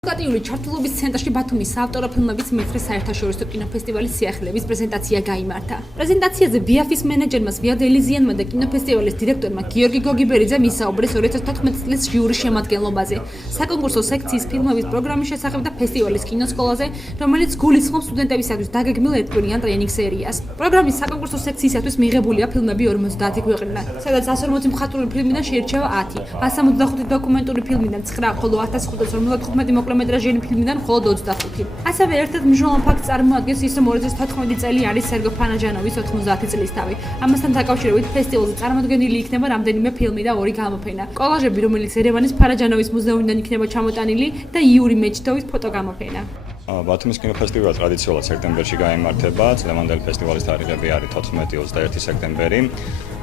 Კატიული ჩართულობის ცენტრში ბათუმის საავტორო ფილმების მეცხრე საერთაშორისო კინოფესტივალის სიახლეების პრეზენტაცია გაიმართა. პრეზენტაციაზე ბიაფის მენეჯერმა ზვიად ელიზიანმა და კინოფესტივალის დირექტორმა გიორგი გოგიბერიძემ ისაუბრეს 2014 წლის ჟიურის შემადგენლობაზე, საკონკურსო სექციის ფილმების პროგრამის შესახებ და ფესტივალის კინოსკოლაზე, რომელიც გულისხმობს სტუდენტებისათვის დაგეგმილ ერთკვირიან ტრეინინგ სერიას. პროგრამის საკონკურსო სექციისათვის მიღებულია ფილმები 50 ქვეყნიდან, სადაც 140 მხატვრული ფილმიდან შეირჩევა 10, 165 დოკუმენტური ფილმიდან 9, ხოლო 1555 მეტრაჟიანი ფილმიდან მხოლოდ 25. ასევე ერთ-ერთ მნიშვნელოვან ფაქტს წარმოადგენს ის, რომ 2014 წელი არის სერგო ფანაჯანოვის 90 წლისთავი. ამასთან დაკავშირებით ფესტივალზე წარმოდგენილი იქნება რამდენიმე ფილმი და 2 გამოფენა. კოლაჟები, რომელიც ერევანის ფანაჯანოვის მუზეუმიდან იქნება ჩამოტანილი და იური მეჩთოვის ფოტოგამოფენა. ბათუმის კინოფესტივალი ტრადიციულად სექტემბერში გაიმართება. წლევანდელი ფესტივალის თარიღები არის 14-21 სექტემბერი.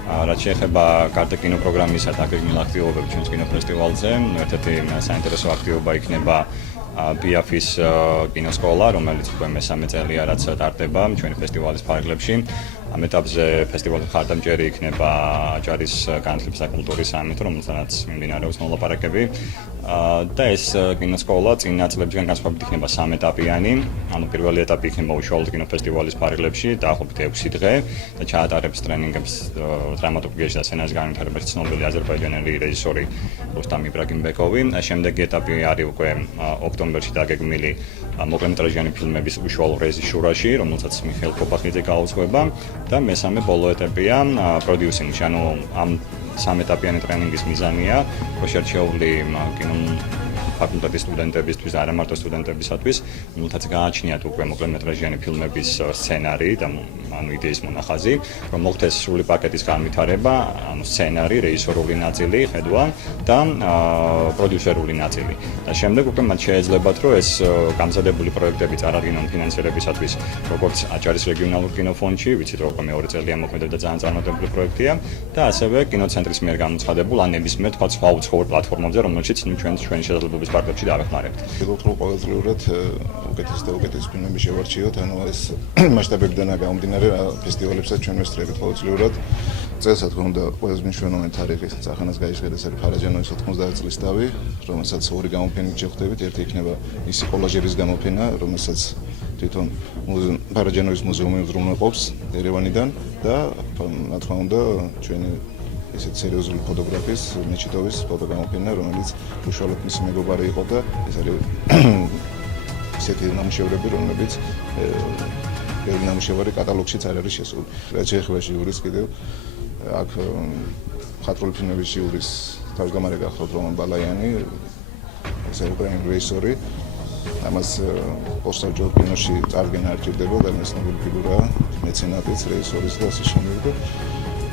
რაც შეეხება გარდა კინოპროგრამისა და დაგეგმილ აქტივობებს ჩვენს კინოფესტივალზე, ერთ-ერთი საინტერესო აქტივობა იქნება ბიაფის კინოსკოლა, რომელიც უკვე მესამე წელია რაც ტარდება ჩვენი ფესტივალის ფარგლებში. ამ ეტაპზე ფესტივალის მხარდამჭერი იქნება ჯარის განათლების და კულტურის სამინისტრო, რომელსაც მიმდინარეობს მოლაპარაკები. და ეს კინოსკოლა წინა ნაწილებისგან განსხვავებით იქნება 3 ეტაპიანი. ანუ პირველი ეტაპი იქნება უშუალოდ კინოფესტივალის ფარგლებში, დაახლოებით 6 დღე და ჩაატარებს ტრენინგებს დრამატურგიაში და სცენარის განვითარებაში ცნობილი აზერბაიჯანელი რეჟისორი რუსტამ იბრაგიმბეკოვი. შემდეგი ეტაპი არის უკვე ოქტომბერში დაგეგმილი მოკლემეტრაჟიანი ფილმების უშუალო რეჟისურაში, რომელსაც მიხეილ კოპახიძე გაუძღვება და მესამე ბოლო ეტაპია პროდიუსინგში. ანუ ამ 3 ეტაპიანი ტრენინგის მიზანია შერჩეული ფაკულტეტის სტუდენტებისთვის და არა მარტო სტუდენტებისათვის, რომელთაც გააჩნიათ უკვე მოკლემეტრაჟიანი ფილმების სცენარი და ანუ იდეის მონახაზი, რომ მოხდეს სრული პაკეტის განვითარება, ანუ სცენარი, რეჟისორული ნაწილი, ხედვა და პროდიუსერული ნაწილი. და შემდეგ უკვე მათ შეეძლებათ, რომ ეს გამზადებული პროექტები წარადგინონ ფინანსირებისათვის, როგორც აჭარის რეგიონალურ კინოფონდში, ვიცით რომ მეორე წელია მოქმედებდა ძალიან წარმატებული პროექტია და ასევე კინოცენტრის მიერ გამოცხადებულ ან ნებისმიერ სხვა უცხოურ პლატფორმებზე, რომელშიც ჩვენი შესაძლებლობების პარკებში დავეხმარებთ. ვიღოთ რომ ყოველწლიურად უკეთეს და უკეთეს ფილმები შევარჩიოთ, ანუ ეს მასშტაბებიდან გამომდინარე ფესტივალებსაც ჩვენ ვესწრებით ყოველწლიურად. წელს რა თქმა უნდა ყველაზე მნიშვნელოვანი თარიღი სახანას გაიჟღერა ეს არის ფანაჯანოვის 90 წლისთავი, რომელსაც 2 გამოფენით შევხვდებით. ერთი იქნება ისი კოლაჟების გამოფენა, რომელსაც თვითონ ფანაჯანოვის მუზეუმი უზრუნველყოფს ერევანიდან და რა თქმა უნდა ჩვენი ესეთ სერიოზული ფოტოგრაფის მეჩიტოვის ფოტოგამოფენა, რომელიც უშუალოდ მისი მეგობარი იყო და ეს არის ესეთი ნამუშევრები, რომლებიც ბევრი ნამუშევარი კატალოგშიც არ არის შესული. რაც შეეხება ჟიურის კიდევ აქ მხატვრული ფილმების ჟიურის თავმჯდომარე გახლავთ რომან ბალაიანი, ეს უკრაინელი რეჟისორი. ამას პოსტსაჯარო კინოში წარდგენა არ ჭირდება, ძალიან ცნობილი ფიგურაა, მეცენატიც, რეჟისორის და ასე შემდეგ.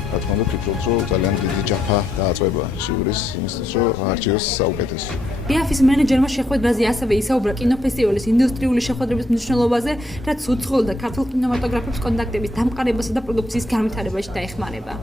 რა თქმა უნდა, ვფიქრობ, რომ ძალიან დიდი ჯაფა დააწყვება ჟიურის იმისთვის, რომ არჩიოს საუკეთესო. ბიაფის მენეჯერმა შეხვედრაზე ასევე ისაუბრა კინოფესტივალის ინდუსტრიული შეხვედრების მნიშვნელობაზე, რაც უცხოელ და ქართულ კინემატოგრაფებს კონტაქტების დამყარებასა და პროდუქციის განვითარებაში დაეხმარება.